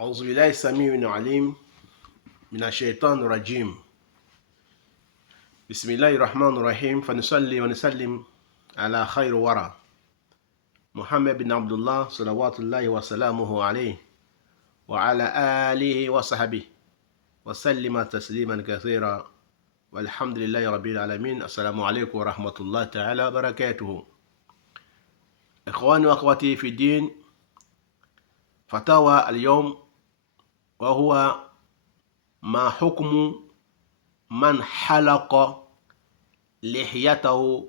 أعوذ بالله السميع العليم من الشيطان الرجيم. بسم الله الرحمن الرحيم. فنصلي ونسلم على خير ورى محمد بن عبد الله صلوات الله وسلامه عليه وعلى آله وصحبه وسلم تسليما كثيرا والحمد لله رب العالمين. السلام عليكم ورحمة الله تعالى وبركاته. إخواني وأخواتي في الدين، فتاوى اليوم، وهو ما حكم من حلق لحيته،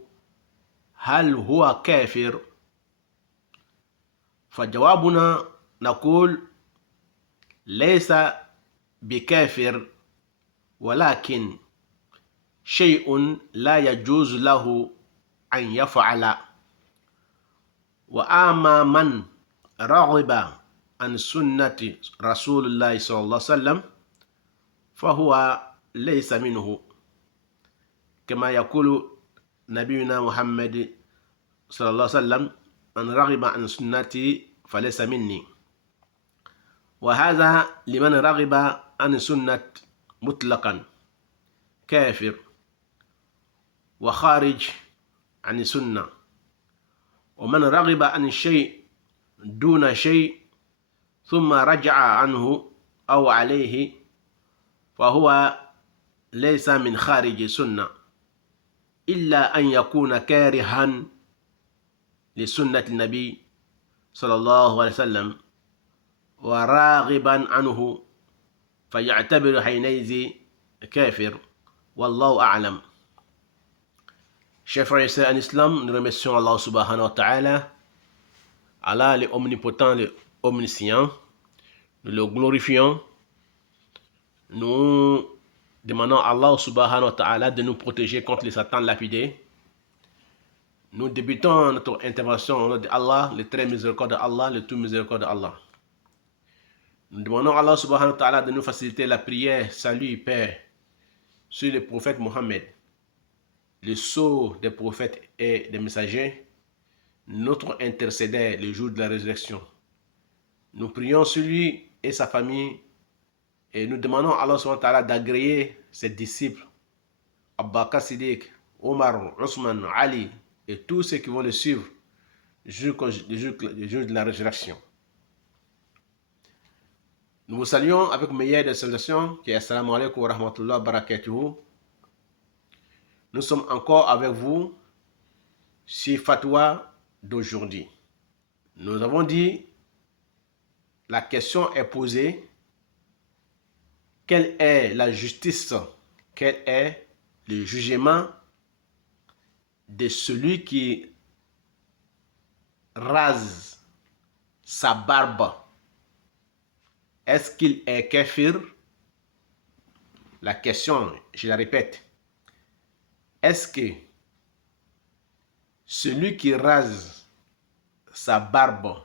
هل هو كافر؟ فجوابنا نقول ليس بكافر، ولكن شيء لا يجوز له أن يفعل. وأما من رغب عن سنة رسول الله صلى الله عليه وسلم فهو ليس منه، كما يقول نبينا محمد صلى الله عليه وسلم: من رغب عن سنتي فليس مني. وهذا لمن رغب عن سنة مطلقا كافر وخارج عن السنة. ومن رغب عن شيء دون شيء ثم رجع عنه أو عليه فهو ليس من خارج السنة، إلا أن يكون كارها لسنة النبي صلى الله عليه وسلم وراغبا عنه، فيعتبر حينئذ كافر. والله أعلم. Chers frères et sœurs en islam, nous remercions Allah subhanahu wa ta'ala, Allah le omnipotent, le omniscient. Nous le glorifions. Nous demandons à Allah subhanahu wa ta'ala de nous protéger contre les satans lapidés. Nous débutons notre intervention au nom d'Allah, le très miséricordieux Allah, le tout miséricordieux Allah. Nous demandons à Allah subhanahu wa ta'ala de nous faciliter la prière, salut, paix sur le prophète Mohammed, le sceau des prophètes et des messagers, notre intercédère le jour de la résurrection. Nous prions sur lui et sa famille et nous demandons à Allah subhanahu wa ta'ala d'agréer ses disciples, Abu Bakr Siddiq, Omar, Ousmane, Ali et tous ceux qui vont le suivre jusqu'au jour de la résurrection. Nous vous saluons avec meilleure des salutations, qui est Assalamu alaikum wa rahmatullahi wa barakatuhu. Nous sommes encore avec vous sur Fatwa d'aujourd'hui. Nous avons dit, la question est posée: quelle est la justice, quel est le jugement de celui qui rase sa barbe? Est-ce qu'il est kafir? La question, je la répète, est-ce que celui qui rase sa barbe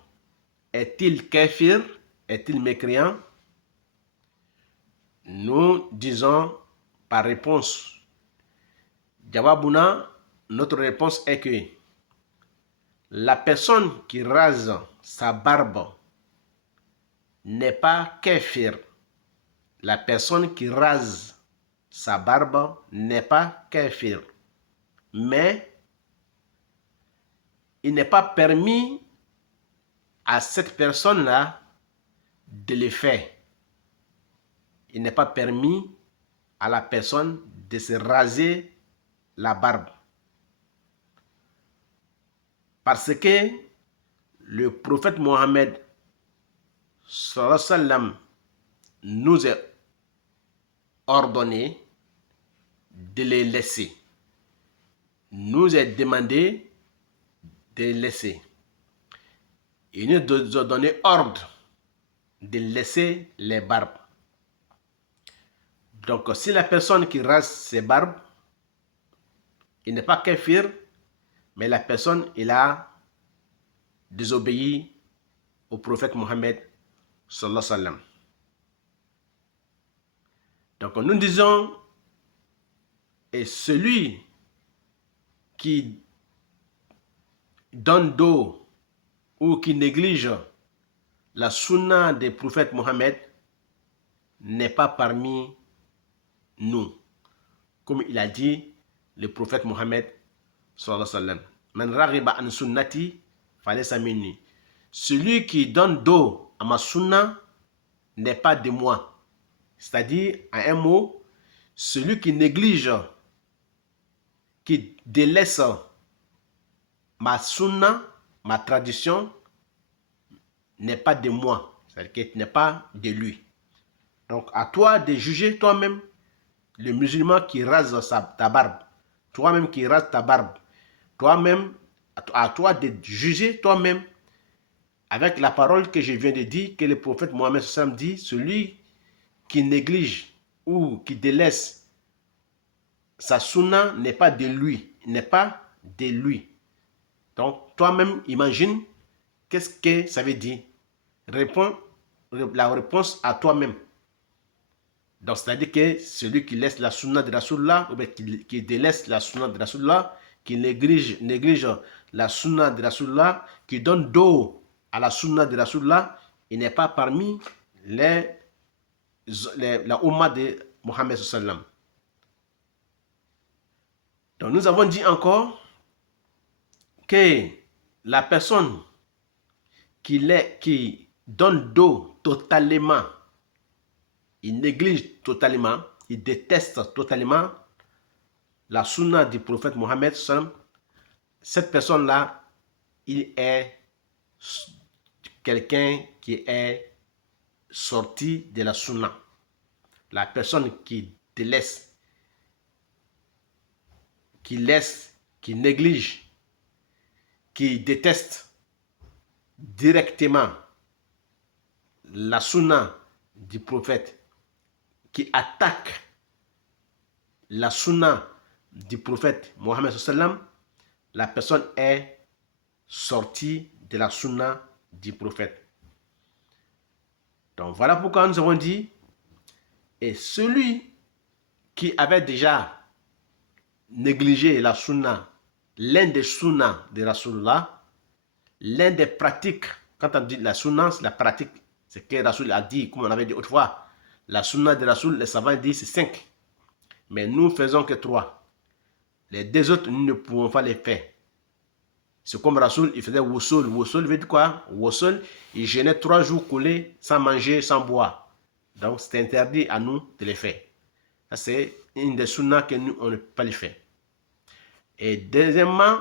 est-il kafir? Est-il mécréant? Nous disons par réponse, Jawabuna, notre réponse est que la personne qui rase sa barbe n'est pas kafir. La personne qui rase sa barbe n'est pas kafir. Mais il n'est pas permis à cette personne-là de le faire. Il n'est pas permis à la personne de se raser la barbe. Parce que le prophète Mohammed sallallahu alayhi wa sallam nous a ordonné de les laisser. Nous a demandé de les laisser. Il nous a donné ordre de laisser les barbes. Donc, si la personne qui rase ses barbes, il n'est pas kafir, mais la personne, il a désobéi au prophète Mohammed sallallahu alayhi wa sallam. Donc, nous disons, et celui qui donne dos ou qui néglige la sunna des prophètes Mohammed n'est pas parmi nous. Comme il a dit, le prophète Mohammed, sallallahu alayhi wa sallam, Man raghiba an sunnati falaysa minni. Celui qui donne dos à ma sunna n'est pas de moi. C'est-à-dire, en un mot, celui qui néglige, qui délaisse ma sunna, ma tradition, n'est pas de moi. C'est-à-dire qu'il n'est pas de lui. Donc, à toi de juger toi-même le musulman qui rase ta barbe. Toi-même qui rase ta barbe. Toi-même, à toi de juger toi-même avec la parole que je viens de dire, que le prophète Mohammed dit, celui qui néglige ou qui délaisse sa sunna n'est pas de lui. N'est pas de lui. Donc, toi-même, imagine qu'est-ce que ça veut dire. Réponds la réponse à toi-même. Donc, c'est-à-dire que celui qui laisse la sunna de Rasulullah, ou bien qui délaisse la sunna de Rasulullah, qui néglige la sunna de Rasulullah, qui donne dos à la sunna de Rasulullah, il n'est pas parmi la Ummah de Mohammed sallam. Donc, nous avons dit encore que la personne qui donne dos totalement, il néglige totalement, il déteste totalement la sunna du prophète Mohammed, cette personne-là, il est quelqu'un qui est sorti de la sunna. La personne qui délaisse, qui néglige, qui déteste directement la sunna du prophète, qui attaque la sunna du prophète Mohammed sallam, la personne est sortie de la sunna du prophète. Donc voilà pourquoi nous avons dit, et celui qui avait déjà négligé la sunna, l'un des sunnas de Rasulullah, l'un des pratiques, quand on dit la sunna, c'est la pratique, c'est que Rasul a dit, comme on avait dit autrefois, la sunna de Rasul, les savants disent c'est 5. Mais nous faisons que 3. Les 2 autres, nous ne pouvons pas les faire. C'est comme Rasoul, il faisait Wosol. Wosol veut dire quoi? Wosol, il jeûnait 3 jours collés, sans manger, sans boire. Donc, c'est interdit à nous de les faire. Ça, c'est une des sunnas que nous, on ne peut pas les faire. Et deuxièmement,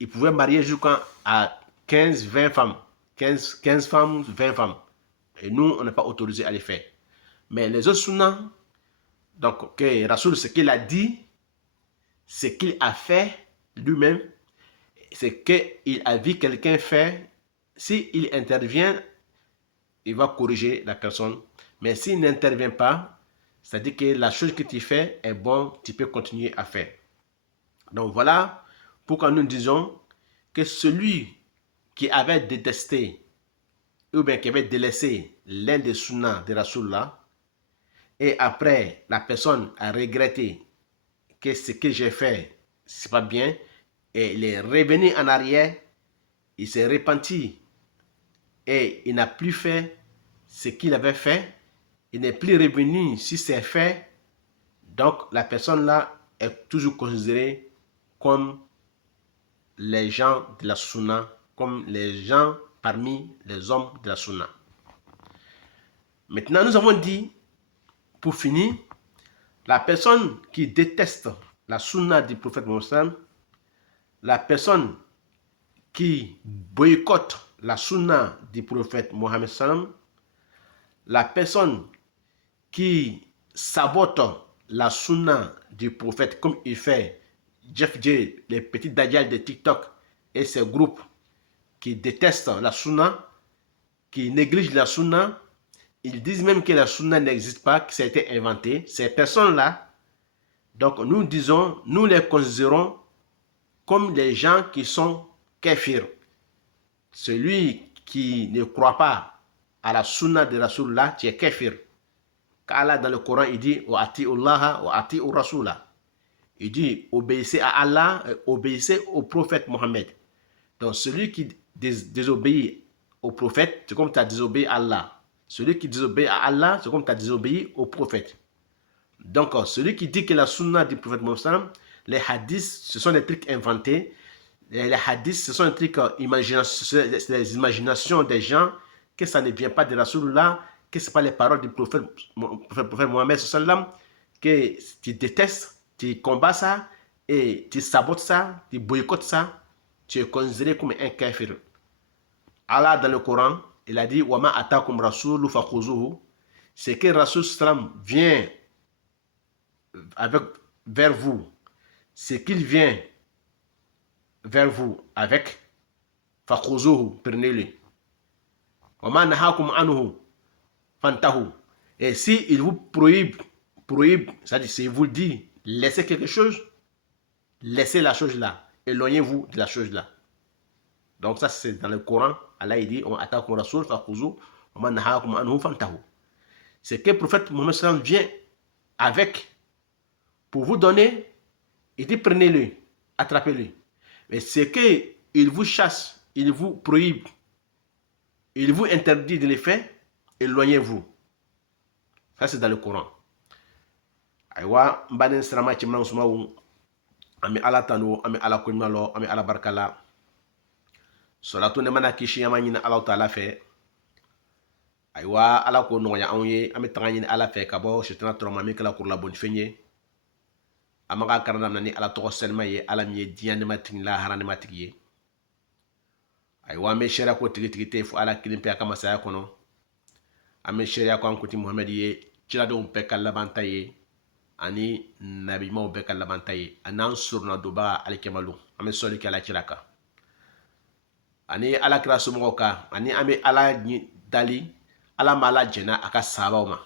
il pouvait marier jusqu'à 15, 20 femmes. 15 femmes, 20 femmes. Et nous, on n'est pas autorisé à les faire. Mais les autres sunnas, donc, que Rasoul, ce qu'il a dit, ce qu'il a fait lui-même, c'est qu'il a vu quelqu'un faire. S'il intervient, il va corriger la personne. Mais s'il n'intervient pas, c'est-à-dire que la chose que tu fais est bonne, tu peux continuer à faire. Donc voilà pourquoi nous disons que celui qui avait détesté ou bien qui avait délaissé l'un des sunnas de Rasulullah, et après la personne a regretté que ce que j'ai fait, c'est pas bien, et il est revenu en arrière, il s'est repenti et il n'a plus fait ce qu'il avait fait, il n'est plus revenu sur ses faits, donc la personne là est toujours considérée comme les gens de la sunna, comme les gens parmi les hommes de la sunna. Maintenant, nous avons dit, pour finir, la personne qui déteste la sunna du prophète Mohammed, la personne qui boycotte la sunna du prophète Mohammed, la personne qui sabote la sunna du prophète, comme il fait Jeff J, les petits dajjals de TikTok et ses groupes qui détestent la sunna, qui négligent la sunna, ils disent même que la sunna n'existe pas, que ça a été inventé. Ces personnes-là, donc nous disons, nous les considérons comme les gens qui sont kéfir. Celui qui ne croit pas à la sunna de Rasulullah, tu es kéfir. Allah dans le Coran, il dit wa ati'ullaha wa ati'ur Rasulah. Il dit obéissez à Allah, obéissez au prophète Mohammed. Donc celui qui désobéit au prophète, c'est comme tu as désobéi à Allah. Celui qui désobéit à Allah, c'est comme tu as désobéi au prophète. Donc, celui qui dit que la sunna du prophète Mohammed, les hadiths, ce sont des trucs inventés. Les hadiths, ce sont des trucs des imaginations des gens, que ça ne vient pas de Rasulullah, que ce n'est pas les paroles du prophète Mohammed sallam, que tu détestes, tu combats ça, et tu sabotes ça, tu boycottes ça, tu es considéré comme un kafir. Allah, dans le Coran, il a dit Wama atakum rasulu fakhuzuhu. C'est que Rasul sallam vient vers vous. C'est qu'il vient vers vous avec fakhuzuhu, prenez-le. Wama nahakum anhu fantahu. Et si il vous prohibe, c'est-à-dire s'il vous dit laissez quelque chose, laissez la chose là, éloignez-vous de la chose là. Donc ça c'est dans le Coran, Allah il dit atakum rasul fakhuzuhu wama nahakum anhu fantahu. C'est que le prophète Mohammed sallam vient avec pour vous donner, il dit prenez-le, attrapez-le. Mais c'est qu'il vous chasse, il vous prohibe, il vous interdit de les faire, éloignez-vous. Ça c'est dans le Coran. Aywa mbanen srama ci man suma wu ami ala tanu ami ala ko malo ami ala barkala salatu ne mana kishi yama ni ala taala fe aywa ala ko no ya onye ami tangani ala fe ka bo shitana tro mami kala kur la bon fenye amaga karana nani ala to selma ye ala mi diane matin la harane matiye aywa me shera ko tigi te fu ala kilimpe kama saya kono ame shera ko ankuti muhammad ye cila do pe kala bantaye ani nabi mo be kala bantaye anan surna do ba al kemalu ame soli kala ciraka ani ala kira sumo ka ani ame ala dali ala mala jena aka sabaw ma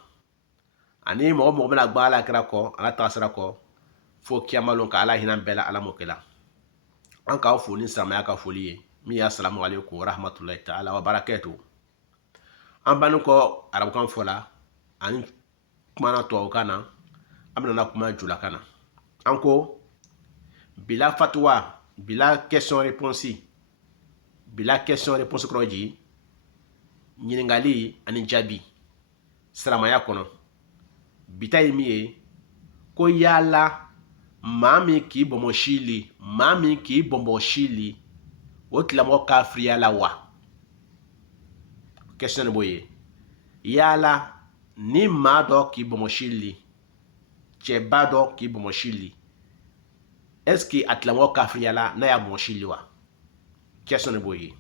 ani mo bena gba ala kira ko ala tasara ko fo kiamalon ka ala hinan bela ala mokela an ka fo ni sama ka foliye mi assalamu alaikum wa rahmatullahi ta'ala wa barakatuh an banu ko arabu kan fola ani kuma na to kana amna na kuma jula kana anko bila fatwa bila question réponse kroji nyiningali ani jabi saramaya kono bitay miye ko yala mami ki bomo shili wotla mo kafriya la wa question boye yala ni mado ki bomo shili chebado ki bomo shili est-ce que atlamo kafriya la na ya bomo shili wa question boye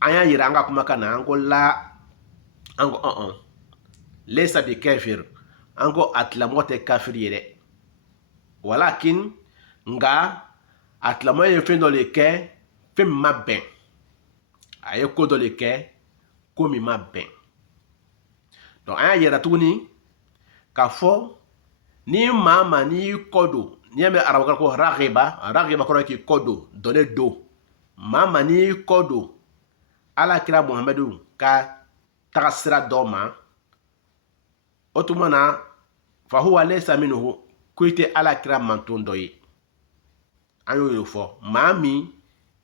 aya yiranga kuma kana ango la ango lesa bi kafir ango atlamo te kafir yere walakin nga atlamo ye fin dans le ke fin ma ben aye ko dans le ke komi ma ben donc aya yira tuni ka fo ni mama ni kodo ni ame arabu ko ragiba ko ki kodo donner do mama ni kodo ala kira muhammadu ka tagasira doma otumana fa huwa laysa minhu kuite ala kira manton doyi ayo yo fo mami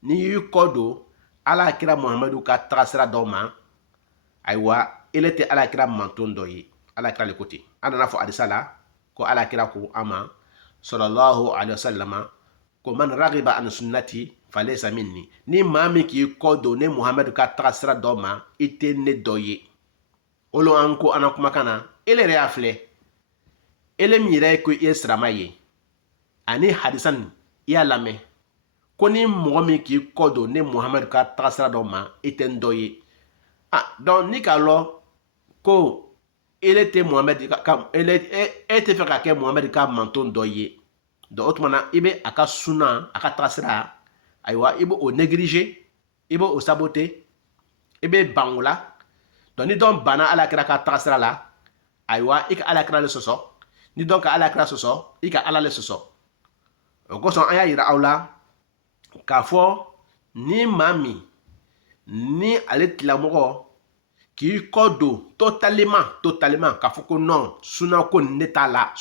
ni kodo ala kira muhammadu ka tagasira doma aywa elete ala kira manton doyi ala kira le côté anana fo adisala ko ala kira ko ama sallallahu alaihi wasallama ko man ragiba an sunnati falaysa minni ni mami ki kodo ne muhammadu ka tagasira doma ite ne doyi olo anko anakuma kana ele reafle ele mire ko esramaye ani hadisan ya lame ko ni momi ki kodo ne muhammadu ka tagasira doma ite ndoyi donc ni kalo ko ele te muhammad ka ele te fe ka ke muhammad ka manton doye do otmana ibe aka suna aka tagasira aywa ibo o négliger ibo o saboter ibe bangula donc ni don bana ala kira ka tagasira la aywa ika ala kira le soso ni donc ala kira soso ika ala le soso ko son aya yira awla ka fo ni mami ni ale tilamogo qui kodo totalement ka fo ko non suna ko netala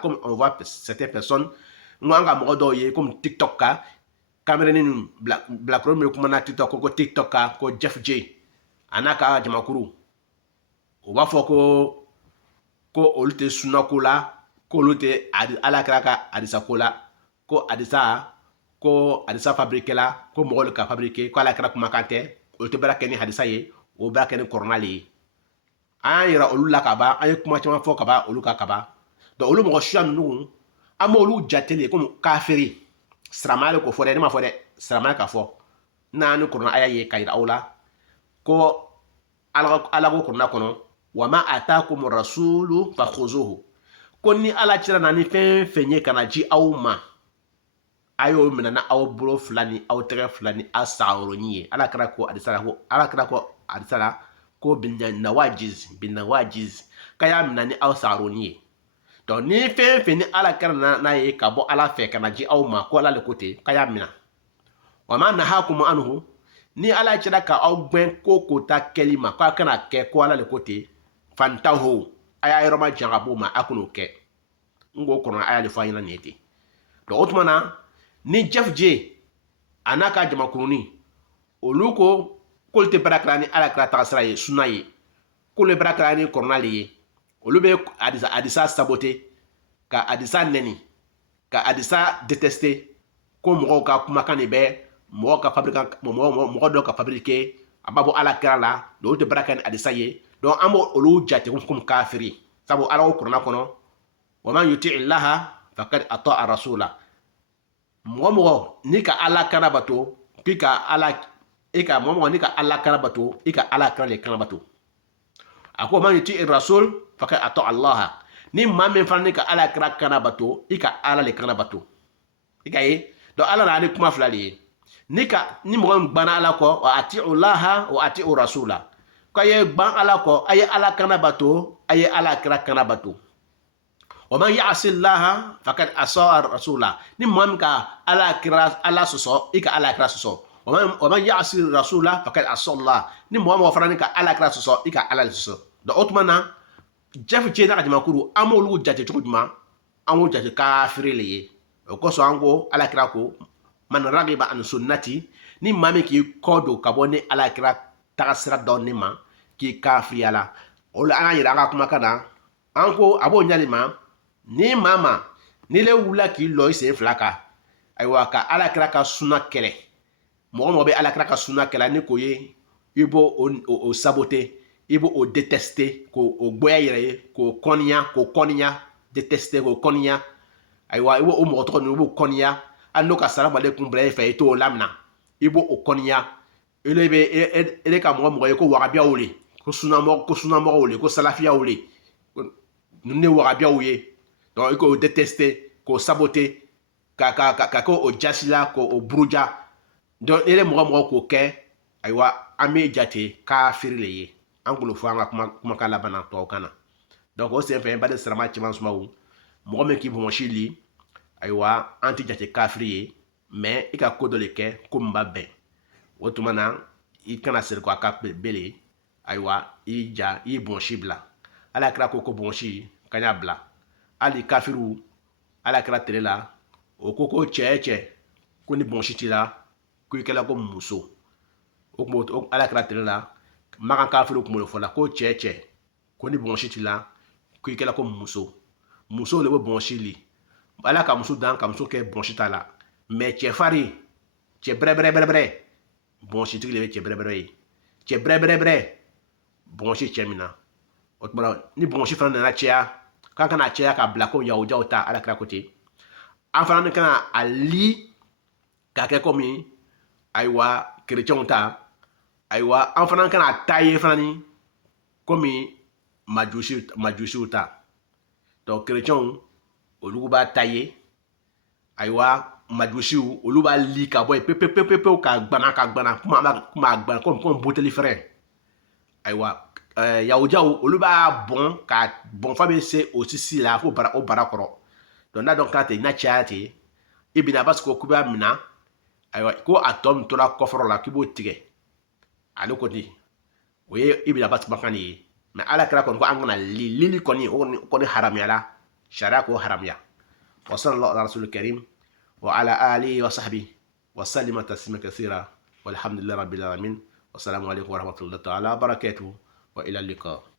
comme on voit certaines personnes nganga mo do ye comme TikTok ka caméra ni black room me kuma na TikTok ko TikTok ka ko Jeff J anaka jamakuru o ba fɔ ko olu tɛ sunna ko la ko olu tɛ ala kira ka hadisa ko la ko hadisa fabriqué la ko mɔgɔw ka fabriqué ko ala kira kumakan tɛ olu tɛ baara kɛ ni hadisa ye o baara kɛ ni kɔrɔna le ye an yira olu la ka ban an ye kuma caman fɔ ka ban olu ka ka ban donc olu mɔgɔ suya ninnu an b'olu jate le komi kafiri silamɛya ko fɔ dɛ ne ma fɔ dɛ silamɛya ka fɔ n'a ni kɔrɔna aya ye ka yira aw la ko ala ko kɔrɔna kɔnɔ wa ma atakum rasulu fakhuzuhu ko ni ala cira na ni fɛn fɛn ye kana ji aw ma a y'o minɛ na aw bolo fila ni aw tɛgɛ fila ni aw sagoronin ye ala kira ko hadisa la ko binawajiz k'a y'a minɛ ni aw sagoronin ye donc ni fɛn fɛn ni ala kira n'a ye ka bɔ ala fɛ kana ji aw ma ko ala le ko ten k'a y'a minɛ wa ma nahakum anhu ni ala cira ka aw gbɛn ko ta kɛli ma k'a kana kɛ ko ala le ko ten fantahu a y'a yɔrɔ ma jan ka b'o ma a kan'o kɛ n ko kɔnɔ a y'ale fɔ a ɲɛna nin ye ten donc o tuma na ni Jeff J a n'a ka jamakurunin olu ko k'olu tɛ baara kɛla ni ala kira tagasira ye sunna ye k'olu ye baara kɛla ni kɔrɔna le ye olu bɛ hadisa sabote ka hadisa nɛni ka hadisa détester ko mɔgɔw ka kumakan de bɛ mɔgɔ dɔ ka fabriqué a b'a bɔ ala kira la donc olu tɛ baara kɛ ni hadisa ye donc an b'o olu jate komi kafiri sabu ala ko kɔrɔna kɔnɔ wa man yuti illaha faqad ata'a rasula mɔgɔ ni ka ala kana bato ni ka ala kana bato i ka ala kira le kana bato a ko man yuti rasul faqad ata'a allah ni maa min fana ni ka ala kira kana bato i ka ala le kana bato i ka ye donc ala na ni kuma fila de ye ni mɔgɔ min gbanna ala kɔ wa ati'u laha wa ati'u rasula k'a ye gban ala kɔ a ye ala kana bato a ye ala kira kana bato wa man ya'si llaha faqad asaa rasula ni mɔgɔ min ka ala sɔsɔ i ka ala kira sɔsɔ wa man ya'si rasula faqad asaa allah ni mɔgɔ fana ni ka ala kira sɔsɔ i ka ala le sɔsɔ donc o tuma na Jeff J n'a ka jamakuru an b'olu jate cogo jumɛn an b'o jate kafiri le ye o kosɔn an ko ala kira ko man ragiba an sunnati ni maa min k'i kɔ don ka bɔ ni ala kira tagasira dɔ ne ma k'i kafiriya la o la an y'a yira an ka kumakan na an ko a b'o ɲali ma ni maa ma ni le wulila k'i lɔ i sen fila kan ayiwa ka ala kira ka sunna kɛlɛ mɔgɔ bɛ ala kira ka sunna kɛlɛ ni k'o ye i b'o o sabote i b'o détester k'o goya yɛrɛ ye k'o kɔniya détester k'o kɔniya ayiwa i b'o mɔgɔ tɔgɔ ninnu i b'o kɔniya hali n'o ka salamu aleykum bila e fɛ i t'o lamina i b'o kɔniya ele ka mɔgɔ ye ko wagabiyaw le ko sunnamɔgɔw le ko salafiyaw le ninnu de wagabiyaw ye donc i k'o détester k'o saboter ka kɛ o jasila k'o buruja donc ele mɔgɔ k'o kɛ ayiwa an bɛ jate kafiri le ye an k'o fɔ an ka kumakan laban na tubabukan na donc o senfɛ n baden sirama cɛman sumaw mɔgɔ min k'i bɔnsi li ayiwa an tɛ jate kafiri ye mais i ka ko dɔ le kɛ ko min b'a bɛn o tuma na i kana siri ko a ka bele ayiwa i bɔnsi bila ala kira ko bɔnsi kan y'a bila hali kafiriw ala kira tele la o ko cɛ ko ni bɔnsi t'i la ko i kɛla ko muso o kuma ala kira tele la makan kafiriw kun b'o fɔ la ko cɛ ko ni bɔnsi t'i la ko i kɛla ko muso le bɛ bɔnsi li ala ka muso dan ka muso kɛ bɔnsi t'a la mais cɛ fari cɛ bɛrɛbɛrɛ bɔnsi tigi le bɛ cɛ bɛrɛbɛrɛ ye cɛ bɛrɛbɛrɛ bɔnsi cɛ min na o tuma na ni bɔnsi fana nana cɛya k'an kana cɛya ka bila ko yahudiyaw ta ala kira ko ten an fana kana a li k'a kɛ komi ayiwa kerecɛnw ta ayiwa an fana kana ta ye fana ni komi majusiw ta donc kerecɛnw olu b'a ta ye ayiwa majusiw olu b'a li ka bɔ yen pepepepepewu ka gbana kuma gbana komi buteli fɛrɛ ayiwa yahudiyaw olu b'a bɔn ka bɔn fa bɛ se o sisi la fo o bara kɔrɔ donc n'a dɔn k'a ten n'a caya ten i bɛna parce que k'u b'a minɛ ayiwa ko a tɔ min tora kɔfɔrɔ la k'i b'o tigɛ ale ko ten o ye i bɛna parce que makan de ye mais ala kira kɔni ko an kana lili kɔni o kɔni haramuyala sariya k'o haramuya wa sallallahu ala rasul karim wa ala alihi wa sahbihi وسلم تسليما كثيرا والحمد لله رب العالمين والسلام عليكم ورحمة الله تعالى وبركاته وإلى اللقاء.